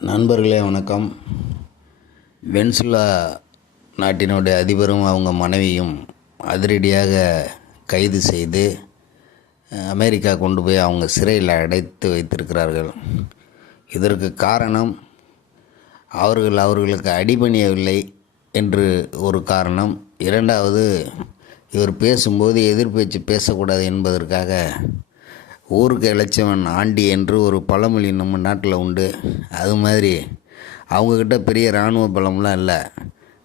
நண்பர்களே வணக்கம். வெனிசுலா நாட்டினுடைய அதிபரும் அவங்க மனைவியும் அதிரடியாக கைது செய்து அமெரிக்கா கொண்டு போய் அவங்க சிறையில் அடைத்து வைத்திருக்கிறார்கள். இதற்கு காரணம் அவர்களுக்கு அடிபணியவில்லை என்று ஒரு காரணம். இரண்டாவது, இவர் பேசும்போது எதிர்பேச்சு பேசக்கூடாது என்பதற்காக ஊருக்கு இளைச்சவன் ஆண்டி என்று ஒரு பழமொழி நம்ம நாட்டில் உண்டு. அது மாதிரி அவங்கக்கிட்ட பெரிய இராணுவ பலம்லாம் இல்லை,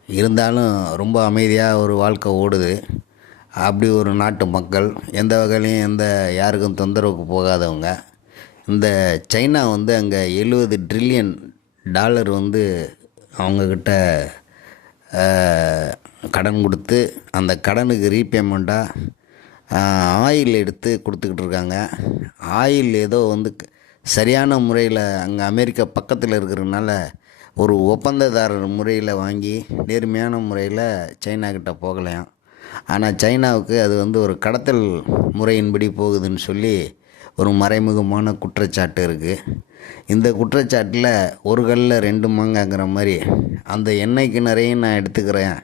இருந்தாலும் ரொம்ப அமைதியாக ஒரு வாழ்க்கை ஓடுது. அப்படி ஒரு நாட்டு மக்கள், எந்த வகையிலையும் யாருக்கும் தொந்தரவுக்கு போகாதவங்க. இந்த சைனா அங்கே 70 ட்ரில்லியன் டாலர் அவங்கக்கிட்ட கடன் கொடுத்து அந்த கடனுக்கு ரீபேமெண்ட்டாக ஆயில் எடுத்து கொடுத்துக்கிட்டு இருக்காங்க. ஆயில் ஏதோ சரியான முறையில் அங்கே அமெரிக்கா பக்கத்தில் இருக்கிறதுனால ஒரு ஒப்பந்ததாரர் முறையில் வாங்கி நேர்மையான முறையில் சைனாக்கிட்ட போகலையாம். ஆனால் சைனாவுக்கு அது ஒரு கடத்தல் முறையின்படி போகுதுன்னு சொல்லி ஒரு மறைமுகமான குற்றச்சாட்டு இருக்குது. இந்த குற்றச்சாட்டில் ஒரு கல்லில் 2 மாங்காங்கிற மாதிரி அந்த எண்ணெய் கிணறையும் நான் எடுத்துக்கிறேன்,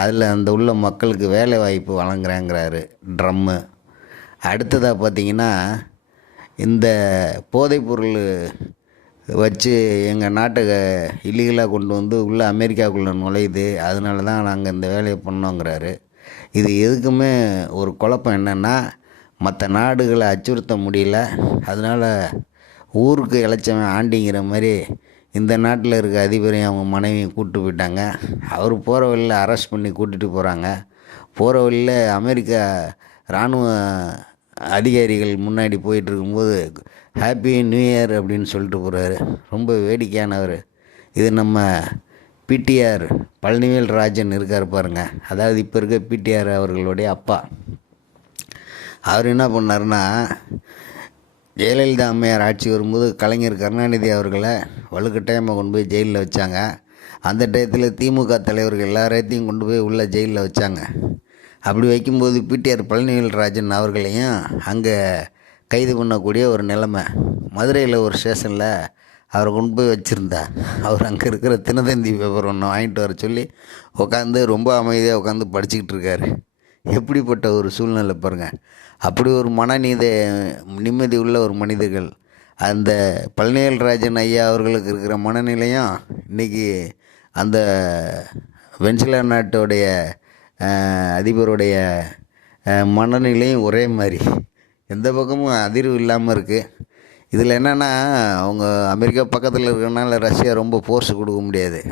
அதில் உள்ள மக்களுக்கு வேலை வாய்ப்பு வழங்குறேங்கிறாரு ட்ரம்மு. அடுத்ததாக பார்த்திங்கன்னா, இந்த போதைப்பொருள் வச்சு எங்கள் நாட்டை இல்லீகலாக கொண்டு உள்ளே அமெரிக்காவுக்குள்ளே நுழையுது, அதனால தான் நாங்கள் இந்த வேலையை பண்ணோங்கிறாரு. இது எதுக்குமே ஒரு குழப்பம் என்னென்னா, மற்ற நாடுகளை அச்சுறுத்த முடியல, அதனால் ஊருக்கு இளைச்சவன் ஆண்டிங்கிற மாதிரி இந்த நாட்டில் இருக்க அதிபரையும் அவங்க மனைவியும் கூப்பிட்டு போயிட்டாங்க. அவர் போகிற வழியில் அரெஸ்ட் பண்ணி கூட்டிகிட்டு போகிறாங்க. போகிற வழியில் அமெரிக்கா இராணுவ அதிகாரிகள் முன்னாடி போயிட்டுருக்கும்போது ஹாப்பி நியூ இயர் அப்படின்னு சொல்லிட்டு போகிறாரு. ரொம்ப வேடிக்கையானவர். இது நம்ம பிடிஆர் பழனிவேல் ராஜன் இருக்கார் பாருங்க, அதாவது இப்போ இருக்க பிடிஆர் அவர்களுடைய அப்பா. அவர் என்ன பண்ணார்னா, ஜெயலலிதா அம்மையார் ஆட்சி வரும்போது கலைஞர் கருணாநிதி அவர்களை வலுக்கட்டாயமாக கொண்டு போய் ஜெயிலில் வச்சாங்க. அந்த டயத்தில் திமுக தலைவர்கள் எல்லாரையும் கொண்டு போய் உள்ள ஜெயிலில் வச்சாங்க. அப்படி வைக்கும்போது பிடிஆர் பழனிவேல் ராஜன் அவர்களையும் அங்கே கைது பண்ணக்கூடிய ஒரு நிலைமை. மதுரையில் ஒரு ஸ்டேஷனில் அவரை கொண்டு போய் வச்சுருந்தா, அவர் அங்கே இருக்கிற தினத்தந்தி பேப்பர் ஒன்று வாங்கிட்டு வர சொல்லி உட்காந்து ரொம்ப அமைதியாக உட்காந்து படிச்சுக்கிட்டு இருக்காரு. எப்படிப்பட்ட ஒரு சூழ்நிலை பாருங்கள். அப்படி ஒரு நிம்மதி உள்ள ஒரு மனிதர்கள் அந்த பழனிவேல் ராஜன் ஐயா அவர்களுக்கு இருக்கிற மனநிலையும் இன்றைக்கி அந்த வெனிசுலா நாட்டுடைய அதிபருடைய மனநிலையும் ஒரே மாதிரி, எந்த பக்கமும் அதிர்வு இல்லாமல் இருக்குது. இதில் என்னென்னா, அவங்க அமெரிக்கா பக்கத்தில் இருக்கிறனால ரஷ்யா ரொம்ப ஃபோர்ஸ் கொடுக்க முடியாது.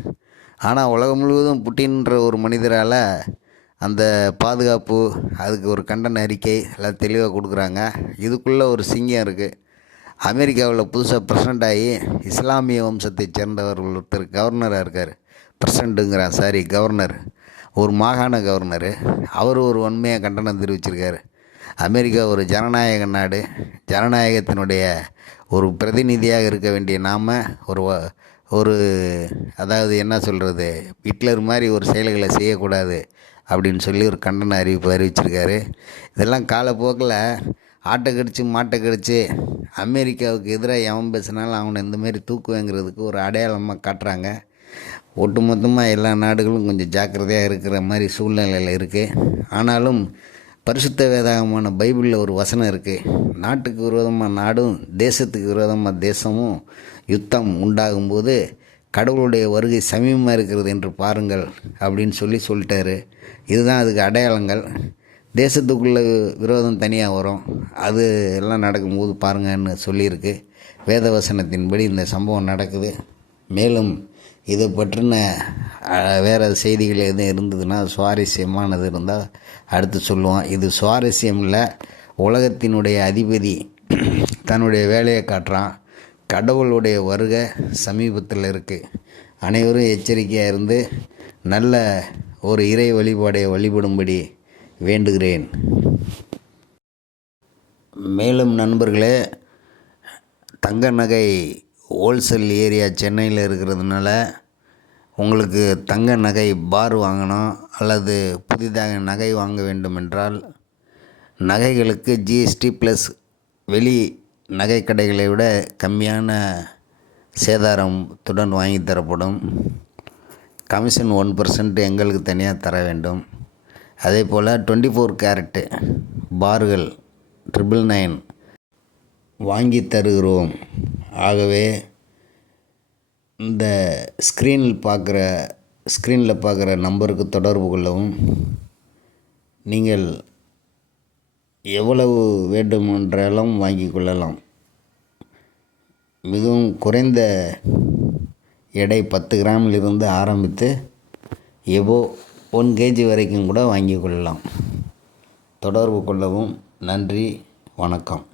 ஆனால் உலகம் முழுவதும் புட்டின்ற ஒரு மனிதரால் அந்த பாதுகாப்பு, அதுக்கு ஒரு கண்டன அறிக்கை எல்லாம் தெளிவாக கொடுக்குறாங்க. இதுக்குள்ளே ஒரு சிங்கம் இருக்குது. அமெரிக்காவில் புதுசாக பிரசிடண்ட் ஆகி இஸ்லாமிய வம்சத்தை சேர்ந்தவர் ஒருத்தர் கவர்னராக இருக்கார். கவர்னர், ஒரு மாகாண கவர்னரு. அவர் ஒரு வன்மையாக கண்டனம் தெரிவிச்சிருக்காரு. அமெரிக்கா ஒரு ஜனநாயக நாடு, ஜனநாயகத்தினுடைய ஒரு பிரதிநிதியாக இருக்க வேண்டிய நாம் ஒரு அதாவது என்ன சொல்கிறது, ஹிட்லர் மாதிரி ஒரு செயல்களை செய்யக்கூடாது அப்படின்னு சொல்லி ஒரு கண்டன அறிவிச்சிருக்காரு. இதெல்லாம் காலப்போக்கில் ஆட்டை கடிச்சு மாட்டை கடிச்சு அமெரிக்காவுக்கு எதிராக எவன் பேசினாலும் அவனை இந்தமாரி தூக்குவேங்கிறதுக்கு ஒரு அடையாளமாக காட்டுறாங்க. ஒட்டுமொத்தமாக எல்லா நாடுகளும் கொஞ்சம் ஜாக்கிரதையாக இருக்கிற மாதிரி சூழ்நிலையில் இருக்குது. ஆனாலும் பரிசுத்த வேதாகமான பைபிளில் ஒரு வசனம் இருக்குது, நாட்டுக்கு விரோதமாக நாடும் தேசத்துக்கு விரோதமாக தேசமும் யுத்தம் உண்டாகும்போது கடவுளுடைய வருகை சமீபமாக இருக்கிறது என்று பாருங்கள் அப்படின்னு சொல்லிட்டாரு. இதுதான் அதுக்கு அடையாளங்கள். தேசத்துக்குள்ளே விரோதம் தனியாக வரும், அது எல்லாம் நடக்கும்போது பாருங்கன்னு சொல்லியிருக்கு. வேதவசனத்தின்படி இந்த சம்பவம் நடக்குது. மேலும் இதை பற்றின வேறு செய்திகள் எதுவும் இருந்ததுன்னா, சுவாரஸ்யமானது இருந்தால் அடுத்து சொல்லுவோம். இது சுவாரஸ்யம் இல்லை, உலகத்தினுடைய அதிபதி தன்னுடைய வேலையை காட்டுறான். கடவுளுடைய வருகை சமீபத்தில் இருக்குது. அனைவரும் எச்சரிக்கையாக இருந்து நல்ல ஒரு இறை வழிபாடை வழிபடும்படி வேண்டுகிறேன். மேலும் நண்பர்களே, தங்க நகை ஹோல்சேல் ஏரியா சென்னையில் இருக்கிறதுனால உங்களுக்கு தங்க நகை பார் வாங்கணும் அல்லது புதிதாக நகை வாங்க வேண்டுமென்றால் நகைகளுக்கு ஜிஎஸ்டி ப்ளஸ் வெளி நகை கடைகளை விட கம்மியான சேதாரத்துடன் வாங்கி தரப்படும். கமிஷன் 1% எங்களுக்கு தனியாக தர வேண்டும். அதே போல் 24 கேரட்டு பார்கள் 999 வாங்கி தருகிறோம். ஆகவே இந்த ஸ்க்ரீனில் பார்க்குற நம்பருக்கு தொடர்பு கொள்ளவும். நீங்கள் எவ்வளவு வேண்டுமென்றாலும் வாங்கி கொள்ளலாம். மிகவும் குறைந்த எடை 10 கிராமிலிருந்து ஆரம்பித்து எபோ 1 kg வரைக்கும் கூட வாங்கி கொள்ளலாம். தொடர்பு கொள்ளவும். நன்றி, வணக்கம்.